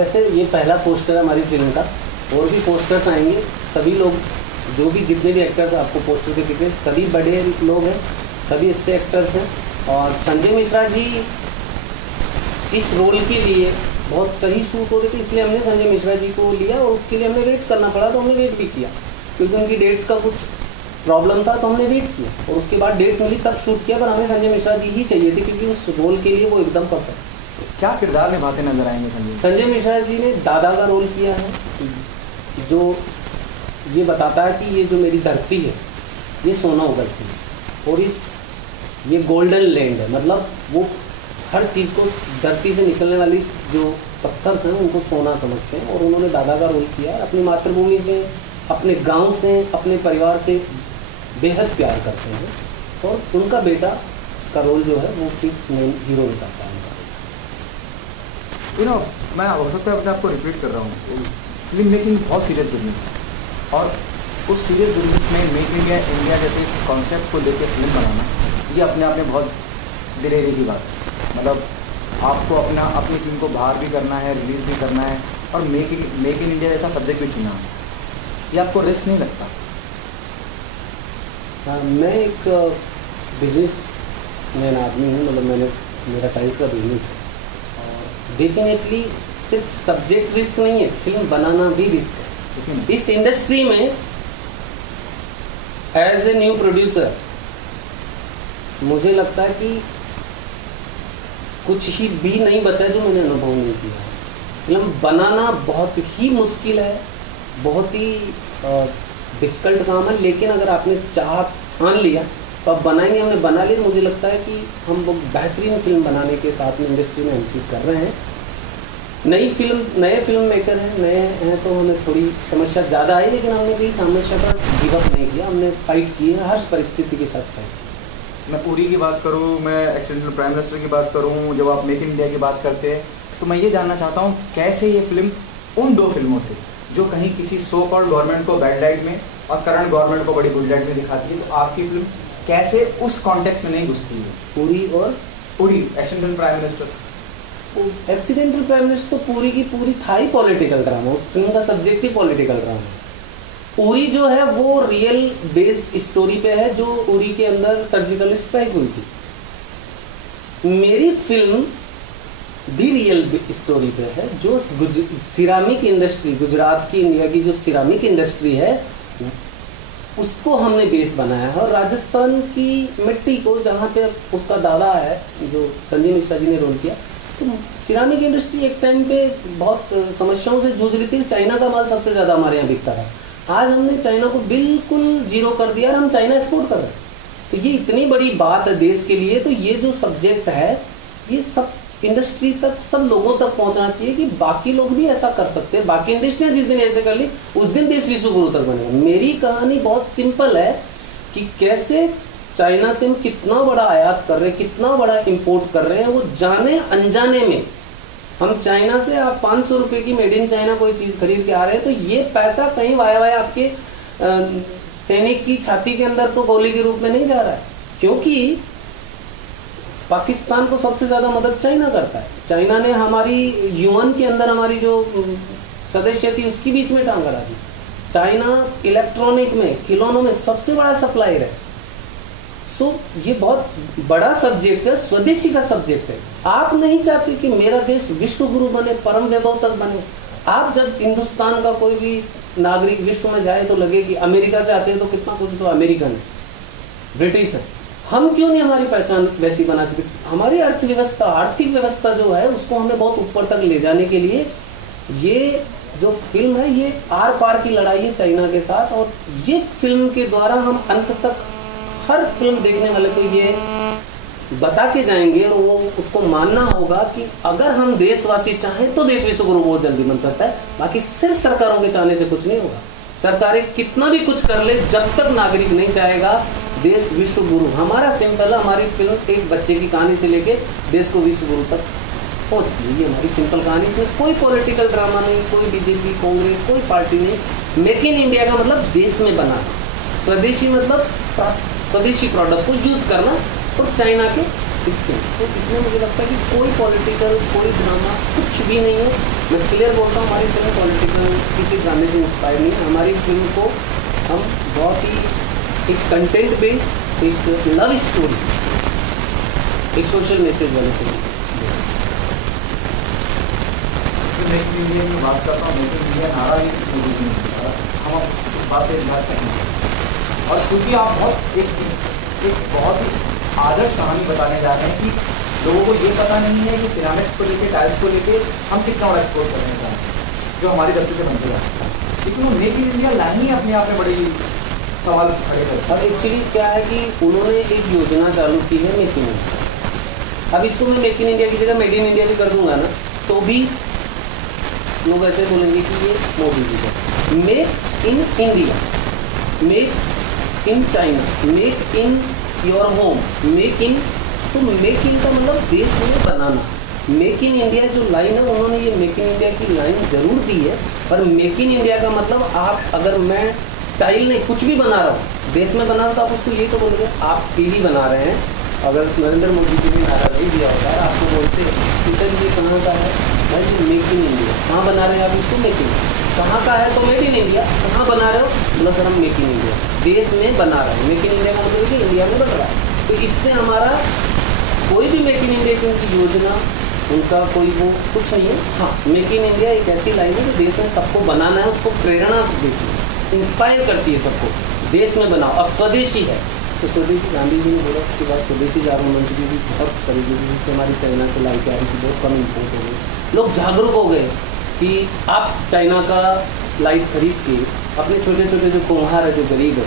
वैसे ये पहला पोस्टर है हमारी फिल्म का, और भी पोस्टर्स आएंगे। सभी लोग जो भी जितने भी एक्टर्स आपको पोस्टर के दिखे सभी बड़े लोग हैं, सभी अच्छे एक्टर्स हैं। और संजय मिश्रा जी इस रोल के लिए बहुत सही शूट हो रही थी, इसलिए हमने संजय मिश्रा जी को लिया और उसके लिए हमें वेट करना पड़ा, तो हमने वेट भी किया क्योंकि उनकी डेट्स का कुछ प्रॉब्लम था, तो हमने वेट किया और उसके बाद डेट्स मिली तब शूट किया। पर हमें संजय मिश्रा जी ही चाहिए थे क्योंकि उस रोल के लिए वो एकदम परफेक्ट। क्या किरदार निभाते नजर आएंगे संजय मिश्रा जी ने दादा का रोल किया है, जो ये बताता है कि ये जो मेरी धरती है ये सोना उगलती है और ये गोल्डन लैंड है, मतलब वो हर चीज़ को धरती से निकलने वाली जो पत्थर हैं उनको सोना समझते हैं। और उन्होंने दादा का रोल किया है, अपनी मातृभूमि से, अपने गांव से, अपने परिवार से बेहद प्यार करते हैं और उनका बेटा का रोल जो है वो मेन हीरो निभाता है। मैं हो सकता है अपने आपको रिपीट कर रहा हूँ, फिल्म मेकिंग बहुत सीरियस बिजनेस है और उस सीरियस बिजनेस में मेक इन इंडिया जैसे कॉन्सेप्ट को लेकर फिल्म बनाना ये अपने आप में बहुत दिलेरी की बात है। मतलब आपको अपनी फिल्म को बाहर भी करना है, रिलीज़ भी करना है और मेक इन इंडिया जैसा सब्जेक्ट भी चुना है, ये आपको रिस्क नहीं लगता? मैं एक बिजनेस मैन आदमी हूँ, मतलब मेरा टाइल्स का बिजनेस है और डेफिनेटली सिर्फ सब्जेक्ट रिस्क नहीं है, फिल्म बनाना भी रिस्क है। इस इंडस्ट्री में एज ए न्यू प्रोड्यूसर मुझे लगता है कि कुछ ही भी नहीं बचा जो मैंने अनुभव नहीं किया। फिल्म बनाना बहुत ही मुश्किल है, बहुत ही डिफ़िकल्ट काम है, लेकिन अगर आपने चाह ठान लिया तो आप बनाएंगे। हमने बना लिया, मुझे लगता है कि हम बहुत बेहतरीन फिल्म बनाने के साथ में इंडस्ट्री में एंट्री कर रहे हैं। नए फिल्म मेकर हैं, नए हैं तो हमें थोड़ी समस्या ज़्यादा आई, लेकिन हमने भी समस्या का गिव अप नहीं किया, हमने फाइट की है, हर परिस्थिति के साथ फाइट। मैं पूरी की बात करूँ, मैं एक्सीडेंटल प्राइम मिनिस्टर की बात करूँ, जब आप मेक इन इंडिया की बात करते हैं तो मैं ये जानना चाहता हूँ कैसे ये फिल्म उन दो फिल्मों से जो कहीं किसी सो कॉल्ड गवर्नमेंट को बैड लाइट में और करंट गवर्नमेंट को बड़ी गुड लाइट में दिखाती है, तो आपकी फिल्म कैसे उस कॉन्टेक्स्ट में नहीं घुसती है? पूरी एक्सीडेंटल प्राइम मिनिस्टर तो पूरी की पूरी था ही पॉलिटिकल ड्रामा, उस फिल्म का सब्जेक्ट ही पॉलिटिकल ड्रामा। उरी जो है वो रियल बेस्ड स्टोरी पे है, जो उरी के अंदर सर्जिकल स्ट्राइक हुई थी। मेरी फिल्म भी रियल स्टोरी पे है, जो सिरामिक इंडस्ट्री, गुजरात की इंडिया की जो सिरामिक इंडस्ट्री है उसको हमने बेस बनाया है। और राजस्थान की मिट्टी को, जहाँ पे उसका दादा है जो संजय मिश्रा जी ने रोल किया, तो सिरामिक इंडस्ट्री एक टाइम पे बहुत समस्याओं से जूझ रही थी। चाइना का माल सबसे ज़्यादा हमारे यहाँ बिकता है, आज हमने चाइना को बिल्कुल जीरो कर दिया और हम चाइना एक्सपोर्ट कर रहे हैं। तो ये इतनी बड़ी बात है देश के लिए। तो ये जो सब्जेक्ट है ये सब इंडस्ट्री तक, सब लोगों तक पहुंचना चाहिए कि बाकी लोग भी ऐसा कर सकते हैं। बाकी इंडस्ट्रियां जिस दिन ऐसे कर ली उस दिन देश विश्व गुरु तक बनेगा। मेरी कहानी बहुत सिंपल है कि कैसे चाइना से हम कितना बड़ा आयात कर रहे हैं, कितना बड़ा इंपोर्ट कर रहे हैं, वो जाने अनजाने में। हम चाइना से, आप 500 रुपये की मेड इन चाइना कोई चीज़ खरीद के आ रहे हैं, तो ये पैसा कहीं वाया आपके सैनिक की छाती के अंदर तो गोली के रूप में नहीं जा रहा है, क्योंकि पाकिस्तान को सबसे ज़्यादा मदद चाइना करता है। चाइना ने हमारी यूएन के अंदर हमारी जो सदस्य थी उसकी बीच में टांग अड़ा दी। चाइना इलेक्ट्रॉनिक में, खिलौनों में सबसे बड़ा सप्लायर है। सो ये बहुत बड़ा सब्जेक्ट है, स्वदेशी का सब्जेक्ट है। आप नहीं चाहते कि मेरा देश विश्व गुरु बने, परम वैभव तक बने। आप जब हिंदुस्तान का कोई भी नागरिक विश्व में जाए तो लगे कि अमेरिका से आते हैं तो कितना कुछ तो अमेरिकन है, ब्रिटिश है। हम क्यों नहीं हमारी पहचान वैसी बना सकते? हमारी अर्थव्यवस्था, आर्थिक व्यवस्था जो है उसको हमें बहुत ऊपर तक ले जाने के लिए ये जो फिल्म है ये आर पार की लड़ाई है चाइना के साथ। और ये फिल्म के द्वारा हम अंत तक हर फिल्म देखने वाले को ये बता के जाएंगे और वो उसको मानना होगा कि अगर हम देशवासी चाहें तो देश विश्व गुरु बहुत जल्दी बन सकता है। बाकी सिर्फ सरकारों के चाहने से कुछ नहीं होगा। सरकारें कितना भी कुछ कर ले, जब तक नागरिक नहीं चाहेगा देश विश्व गुरु। हमारा सिंपल है, हमारी फिल्म एक बच्चे की कहानी से लेके देश को विश्व गुरु तक पहुंचती है। ये हमारी सिंपल कहानी, इसमें कोई पॉलिटिकल ड्रामा नहीं, कोई बीजेपी कांग्रेस कोई पार्टी नहीं। मेक इन इंडिया का मतलब देश में बनाना, स्वदेशी मतलब स्वदेशी प्रोडक्ट को यूज करना और चाइना के इसमें। तो इसमें मुझे लगता है कि कोई पॉलिटिकल, कोई ड्रामा कुछ भी नहीं है। मैं क्लियर बोलता हूँ, हमारी फिल्म पॉलिटिकल किसी ड्रामे से इंस्पायर नहीं। हमारी फिल्म को हम बहुत ही एक कंटेंट बेस्ड, एक लव स्टोरी, एक सोशल मैसेज वाली फिल्म। मेक इन इंडिया की बात करता हूँ, मेक इन इंडिया नारा ही हम बात से बात करेंगे। और क्योंकि आप एक बहुत ही आदर्श कहानी बताने जा रहे हैं कि लोगों को ये पता नहीं है कि सिरामिक्स को लेके, टाइल्स को लेके हम कितना बड़ा एक्सपोर्ट करने जा रहे हैं, जो हमारी धरती से बनते हैं। लेकिन वो मेक इन इंडिया लाइन ही अपने आप में बड़ी सवाल खड़े करते हैं। और एक्चुअली क्या है कि उन्होंने एक योजना चालू की है मेक इन इंडिया। अब इसको मैं मेक इन इंडिया की जगह मेड इन इंडिया भी कर दूंगा ना, तो भी लोग ऐसे बोलेंगे कि ये मोदी जी का। Make in India, make in China, make in your home, make in, तो मेक इन का मतलब देश में बनाना। मेक इन इंडिया जो लाइन है, उन्होंने ये मेक इन इंडिया की लाइन जरूर दी है, पर मेक इन इंडिया का मतलब आप, अगर मैं टाइल नहीं कुछ भी बना रहा हूँ, देश में बना रहा हूँ, तो आप उसको ये तो बोलोगे आप टीवी बना रहे हैं। अगर नरेंद्र मोदी जी ने नारा नहीं दिया होता है, आपको बोलते कि सर ये कहाँ का है भाई, ये मेक इन इंडिया, कहाँ बना रहे हैं आप इसको, मेक इन, कहाँ का है तो मेड इन इंडिया, कहाँ बना रहे हो, मतलब सर हम मेक इन इंडिया, देश में बना रहे हैं। मेक इन इंडिया का मतलब कि इंडिया में बन रहा है। तो इससे हमारा कोई भी मेक इन इंडिया की उनकी योजना, उनका कोई वो कुछ नहीं है। हाँ, मेक इन इंडिया एक ऐसी लाइन है कि देश में सबको बनाना है, उसको प्रेरणा देती है, इंस्पायर करती है सबको, देश में बनाओ। और स्वदेशी है तो स्वदेशी, गांधी जी ने बोला उसके बाद स्वदेशी जागरण मंच की भी बहुत तरीके से, जिससे हमारी चाइना से लाई के आ रही थी, बहुत कम इम्पोर्ट हो गई। लोग जागरूक हो गए कि आप चाइना का लाइट खरीद के अपने छोटे छोटे जो कुम्हार है, जो गरीब है,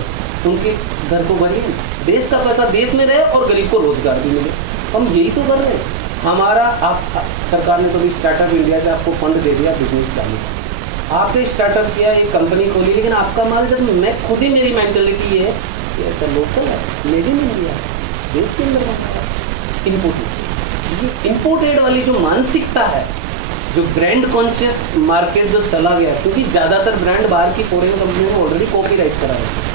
उनके घर को भरिए, देश का पैसा देश में रहे और गरीब को रोजगार भी मिले। हम यही तो कर रहे हैं। हमारा आप सरकार ने तो भी स्टार्टअप इंडिया से आपको फंड दे दिया, बिजनेस चालू, आपने स्टार्टअप किया, एक कंपनी खोली, लेकिन आपका माल, जब मैं खुद ही, मेरी मेंटेलिटी ये है कि ऐसा लोकल है, मेड इन इंडिया, देश के अंदर बना है, इम्पोर्टेड। ये इम्पोर्टेड वाली जो मानसिकता है, जो ब्रांड कॉन्शियस मार्केट जो चला गया, क्योंकि ज़्यादातर ब्रांड बाहर की फॉरेन कंपनी में ऑलरेडी कॉपीराइट करा है।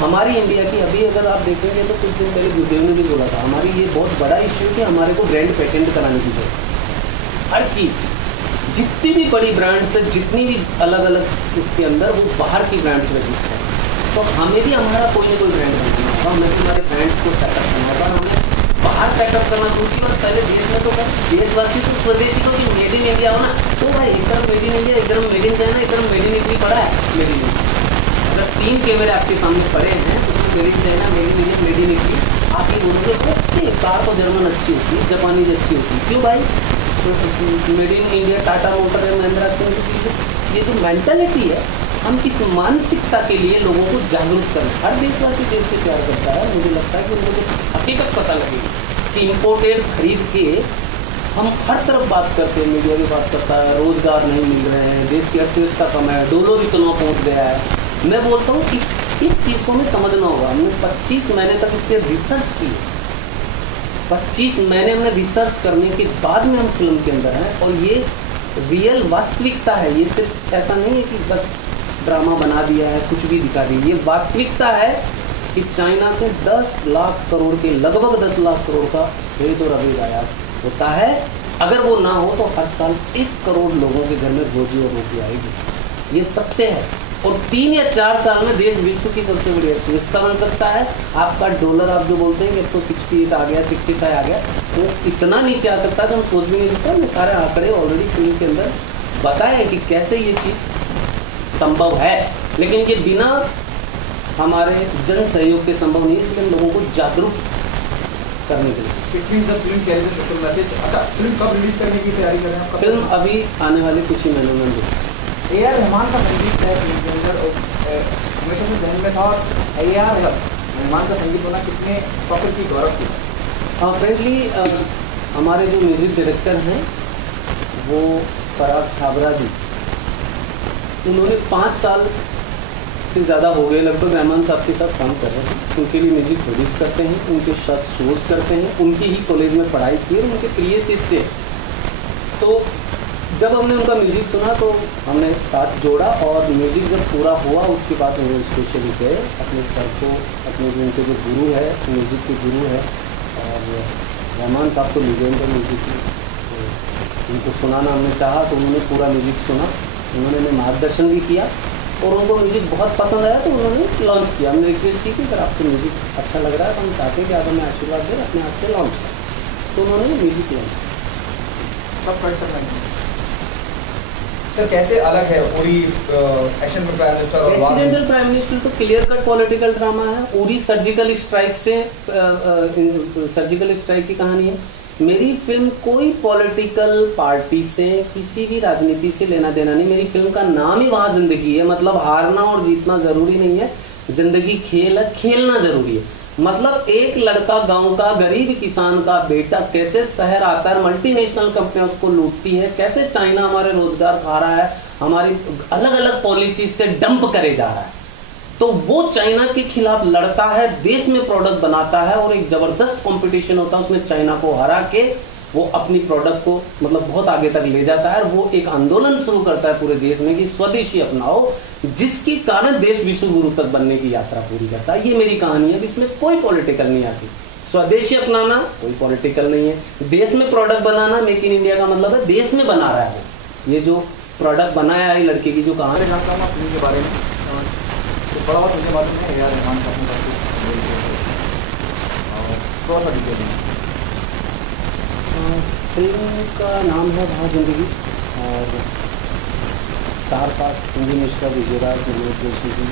हमारी इंडिया की अभी अगर आप देखेंगे तो कुछ दिन पहले गुरुदेव ने भी बोला था, हमारी ये बहुत बड़ा इश्यू है कि हमारे को ब्रांड पेटेंट कराने की जरूरत। हर चीज़, जितनी भी बड़ी ब्रांड्स है, जितनी भी अलग अलग उसके अंदर, वो बाहर की ब्रांड्स रजिस्टर है। तो हमें भी हमारा कोई ना कोई ब्रांड बनाना होगा, हमें हमारे ब्रांड्स को सेटअप करना होगा, हमें बाहर सेटअप करना दूसरी बात, पहले देश में तो कर, देशवासी तो स्वदेशी को कि मेड इन इंडिया हो ना, तो भाई एक तरफ मेड इन इंडिया, एक तरफ मेड इन चाइना, एक तरफ मेड इन इटली पड़ा है, मेड इन इंडिया। अगर 3 कैमरे आपके सामने पड़े हैं तो उसमें made in China, made in India, made in Italy, आप ये बोलोगे ओके, कार तो जर्मन अच्छी होती है, जापानीज अच्छी होती है, क्यों भाई, तो made in India Tata motor है, महिंद्रा, ये जो मेंटालिटी है, हम इस मानसिकता के लिए लोगों को जागरूक करें। हर देशवासी देश से प्यार करता है, मुझे लगता है कि उनको जो हकीकत पता लगेगी कि इम्पोर्टेड खरीद के हम हर तरफ बात करते हैं, मीडिया भी बात करता है, रोजगार नहीं मिल रहे हैं, देश की अर्थव्यवस्था कम है, डॉलर इतना पहुंच गया है। मैं बोलता हूँ इस चीज़ को हमें समझना होगा। हमने 25 महीने तक इस पर रिसर्च की, 25 महीने हमने रिसर्च करने के बाद में हम फिल्म के अंदर हैं, और ये रियल वास्तविकता है। ये सिर्फ ऐसा नहीं है कि बस ड्रामा बना दिया है, कुछ भी दिखा दिया, ये वास्तविकता है कि चाइना से 10 लाख करोड़ के, लगभग 10 लाख करोड़ का रेत और अवैध आयात होता है। अगर वो ना हो तो हर साल 1 करोड़ लोगों के घर में रोजी और रोटी आएगी, ये सत्य है। और 3 या 4 साल में देश विश्व की सबसे बड़ी अर्थव्यवस्था बन सकता है। आपका डॉलर, आप जो बोलते हैं कि अब तो 68 आ गया, 65 आ गया, तो इतना नीचे आ सकता है तो हम सोच भी नहीं सकते। हमने सारे आंकड़े ऑलरेडी फिल्म के अंदर बताए कि कैसे ये चीज़ संभव है, लेकिन ये बिना हमारे जन सहयोग के संभव नहीं है, इसलिए हम लोगों को जागरूक करने के लिए। फिल्म कब रिलीज करने की तैयारी कर रहे हैं? फिल्म अभी आने वाले कुछ ही महीनों में। ए.आर. रहमान का संगीत है फिल्म के अंदर, हमेशा से जहन में था, और ए.आर. रहमान का संगीत होना कितने पॉपुलर की गौरव की। हाँ, फ्रेंडली हमारे जो म्यूज़िक डायरेक्टर हैं वो पराग छाबरा जी, उन्होंने 5 साल से ज़्यादा हो गए लगभग रहमान साहब के साथ काम कर रहे हैं। उनके लिए म्यूज़िक प्रोड्यूस करते हैं, उनके साथ शोज करते हैं, उनकी ही कॉलेज में पढ़ाई की और उनके प्रिय शिष्य। तो जब हमने उनका म्यूज़िक सुना तो हमने साथ जोड़ा, और म्यूज़िक जब पूरा हुआ उसके बाद उन्होंने स्पेशली गए अपने सर को, अपने जो उनके जो गुरु है, म्यूज़िक के गुरु है, और रहमान साहब तो लीजेंड है म्यूज़िक की, तो उनको सुनाना हमने चाहा तो उन्होंने पूरा म्यूजिक सुना, उन्होंने मार्गदर्शन भी किया और उनको म्यूजिक बहुत पसंद आया तो उन्होंने लॉन्च किया। हमने रिक्वेस्ट की कि अगर आपको म्यूजिक अच्छा लग रहा है तो हम चाहते हैं कि आप हमें आशीर्वाद दें, अपने हाथ से लॉन्च करें। तो उन्होंने म्यूजिक लॉन्च किया। सर कैसे अलग है उरी एक्शन प्राइम मिनिस्टर और एक्सीडेंटल प्राइम मिनिस्टर तो क्लियर कट पॉलिटिकल ड्रामा है। उरी सर्जिकल स्ट्राइक से सर्जिकल स्ट्राइक की कहानी है। मेरी फिल्म कोई पॉलिटिकल पार्टी से, किसी भी राजनीति से लेना देना नहीं। मेरी फिल्म का नाम ही वहाँ जिंदगी है, मतलब हारना और जीतना जरूरी नहीं है, जिंदगी खेल है, खेलना जरूरी है। मतलब एक लड़का गांव का गरीब किसान का बेटा कैसे शहर आता है, मल्टीनेशनल कंपनियां उसको लूटती है, कैसे चाइना हमारे रोजगार खा रहा है, हमारी अलग अलग पॉलिसी से डंप करे जा रहा है, तो वो चाइना के खिलाफ लड़ता है, देश में प्रोडक्ट बनाता है और एक जबरदस्त कंपटीशन होता है उसमें चाइना को हरा के वो अपनी प्रोडक्ट को मतलब बहुत आगे तक ले जाता है। और वो एक आंदोलन शुरू करता है पूरे देश में कि स्वदेशी अपनाओ, जिसके कारण देश विश्व गुरु तक बनने की यात्रा पूरी करता है। ये मेरी कहानी है जिसमें कोई पॉलिटिकल नहीं आती। स्वदेशी अपनाना कोई पॉलिटिकल नहीं है, देश में product banana, make in India का मतलब है देश में बना रहा है वो। ये जो प्रोडक्ट बनाया है लड़के की जो कहानी जानता हूँ फिल्म के बारे में, तो थोड़ा बहुत मुझे मालूम है यार रहमान साहब ने थोड़ा सा डिटेल। फिल्म का नाम है वहाँ जिंदगी और स्टार कास्ट संजय मिश्रा, विजयराज, मनोज जोशी जी,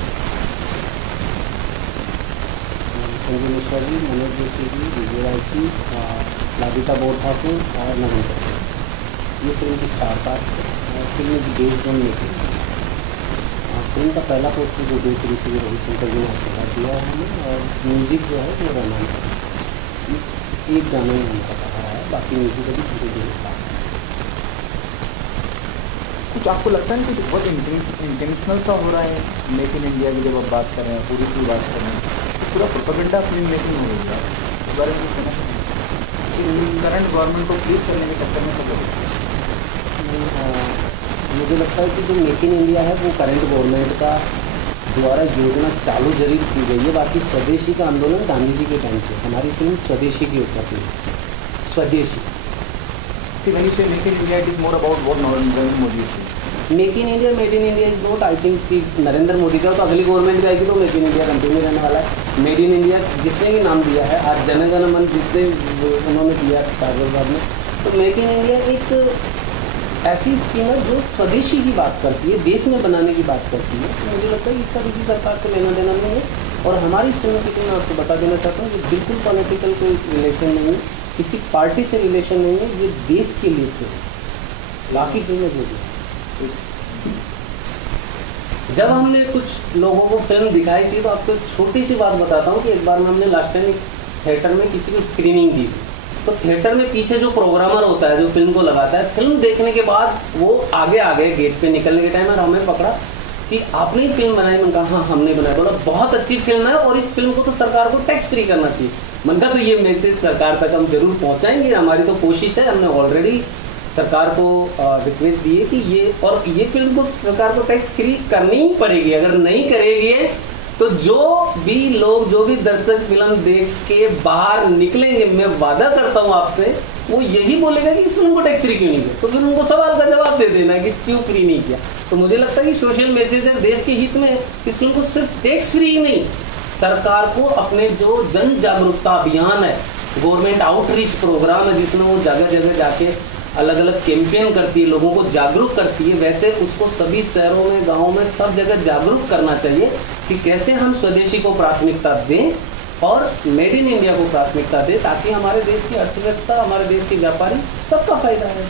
संजय मिश्रा जी, मनोज जोशी जी, विजयराज जी, लादिता बोर ठाकुर और नवीन कपूर। ये फिल्म की स्टार कास्ट है और फिल्म की बेस्ड ऑन मेकिंग। फिल्म का पहला पोस्टर जो देश ऋषि रविशंकर जी ने आपको दिया है हमें, और म्यूजिक जो है वो रहमान का एक गाना में उनका कहा है, बाकी म्यूजिक अभी धीरे धीरे। कुछ आपको लगता है कुछ बहुत इंटेंशनल सा हो रहा है मेक इन इंडिया की जब आप बात कर रहे हैं, पूरी की बात कर रहे हैं, तो पूरा प्रोपेगेंडा फिल्म मेकिंग हो रही है इस बारे में कहना चाहिए करंट गवर्नमेंट को प्लीज करने के चक्कर में सब मुझे लगता है कि जो मेक इन इंडिया है वो करंट गवर्नमेंट का द्वारा योजना चालू जरूर की गई है। बाकी स्वदेशी का आंदोलन गांधी जी के टाइम से, हमारी फिल्म स्वदेशी के ऊपर थी। स्वदेशी See, when you say Make in India, it is more about what Narendra Modi is saying. Make in India, made in India is not, I think कि नरेंद्र मोदी का तो अगली गवर्नमेंट आएगी तो मेक इन इंडिया कंटिन्यू रहने वाला है। Made in India जिसने भी नाम दिया है, आज जन गण मन जिसने उन्होंने दिया कागजात में, तो मेक इन इंडिया एक ऐसी स्कीम है जो स्वदेशी की बात करती है, देश में बनाने की बात करती है। तो मुझे लगता है कि इसका किसी सरकार से लेना देना नहीं है। और हमारी फिल्म की मैं आपको बता देना चाहता हूँ कि बिल्कुल पॉलिटिकल कोई रिलेशन नहीं है, किसी पार्टी से रिलेशन नहीं है, ये देश के लिए फिल्म। बाकी फिल्में जो जब हमने कुछ लोगों को फिल्म दिखाई थी तो आपको एक छोटी सी बात बताता हूँ कि एक बार हमने लास्ट टाइम थिएटर में किसी को स्क्रीनिंग दी, तो थिएटर में पीछे जो प्रोग्रामर होता है जो फिल्म को लगाता है, फिल्म देखने के बाद वो आगे आ गए गेट पे निकलने के टाइम, और हमें पकड़ा कि आपने ही फिल्म बनाई। मैंने कहा हाँ हमने बनाई। बोला बहुत अच्छी फिल्म है और इस फिल्म को तो सरकार को टैक्स फ्री करना चाहिए। मैंने कहा तो ये मैसेज सरकार तक हम जरूर पहुंचाएंगे, हमारी तो कोशिश है, हमने ऑलरेडी सरकार को रिक्वेस्ट दी है कि ये फिल्म को सरकार को टैक्स फ्री करनी ही पड़ेगी। अगर नहीं करेगी तो जो भी दर्शक फिल्म देख के बाहर निकलेंगे, मैं वादा करता हूँ आपसे, वो यही बोलेगा कि इस फिल्म को टैक्स फ्री क्यों नहीं किया। तो फिर उनको सवाल का जवाब दे देना कि क्यों फ्री नहीं किया। तो मुझे लगता है कि सोशल मैसेज है देश के हित में, इस फिल्म को सिर्फ टैक्स फ्री ही नहीं, सरकार को अपने जो जन जागरूकता अभियान है, गवर्नमेंट आउटरीच प्रोग्राम है जिसमें वो जगह जगह जाके अलग अलग कैंपेन करती है, लोगों को जागरूक करती है, वैसे उसको सभी शहरों में, गाँव में, सब जगह जागरूक करना चाहिए कि कैसे हम स्वदेशी को प्राथमिकता दें और मेड इन इंडिया को प्राथमिकता दें, ताकि हमारे देश की अर्थव्यवस्था, हमारे देश के व्यापारी सबका फायदा है।